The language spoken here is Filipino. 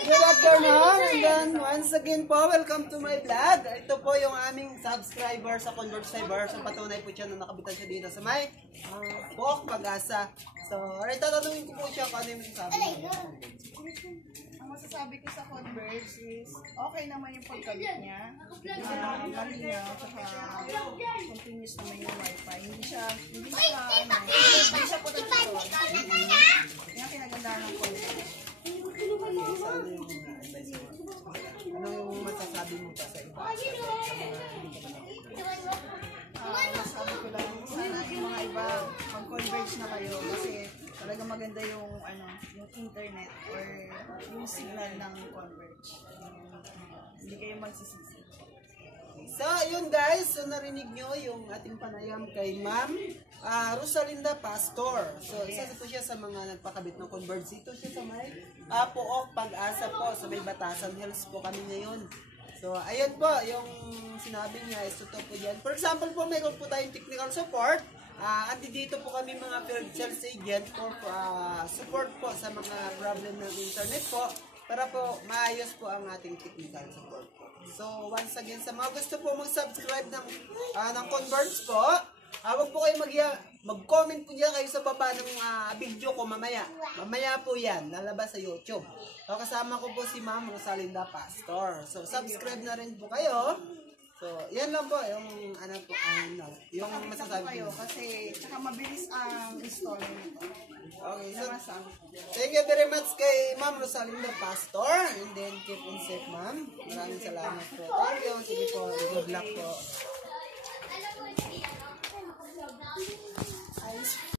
Good afternoon, and then once again po, welcome to my vlog. Ito po yung aming subscriber sa Convert Cyber. So patunay po siya na nakabitan siya dito sa may Pok Pag-asa. So, alright, tatanungin ko po siya kung ano yung masasabi niya. Ang masasabi ko sa Converge is okay naman yung pagkabit niya. Malinaw, tsaka continuous naman yung wifi. Hindi siya potential. Yung kinagandaan ng Converge. Ano yung masasabi mo pa sa iba? Sabi ko lang, sana yung mga iba, mag-converge na kayo kasi talaga maganda yung yung internet or yung signal ng Converge. Hindi kayo magsisisi. So, yun guys, so narinig nyo yung ating panayam kay Ma'am Rosalinda Pastor. So, isa po siya sa mga nagpakabit ng Converge. Ito siya sa may Pook Pag-asa po, sa may Batasan Hills po kami ngayon. So, ayan po, yung sinabi niya is totoo po dyan. For example po, mayroon po tayong technical support. Dito po kami mga field sales agent for support po sa mga problem ng internet po para po maayos po ang ating technical support po. So, once again, sa mga gusto po mag-subscribe ng Converge po, huwag po kayo mag-comment po dyan kayo sa baba ng video ko mamaya. Mamaya po yan, lalabas sa YouTube. So, kasama ko po si Ma'am Rosalinda Pastor. So, subscribe na rin po kayo. So, yan lang po yung yung masasabi kayo kasi tsaka mabilis ang install nito. Okay, so thank you very much kay Ma'am Rosalinda Pastor, and then keep in safe, ma'am. Maraming salamat po. Thank you. Sige po, good luck po.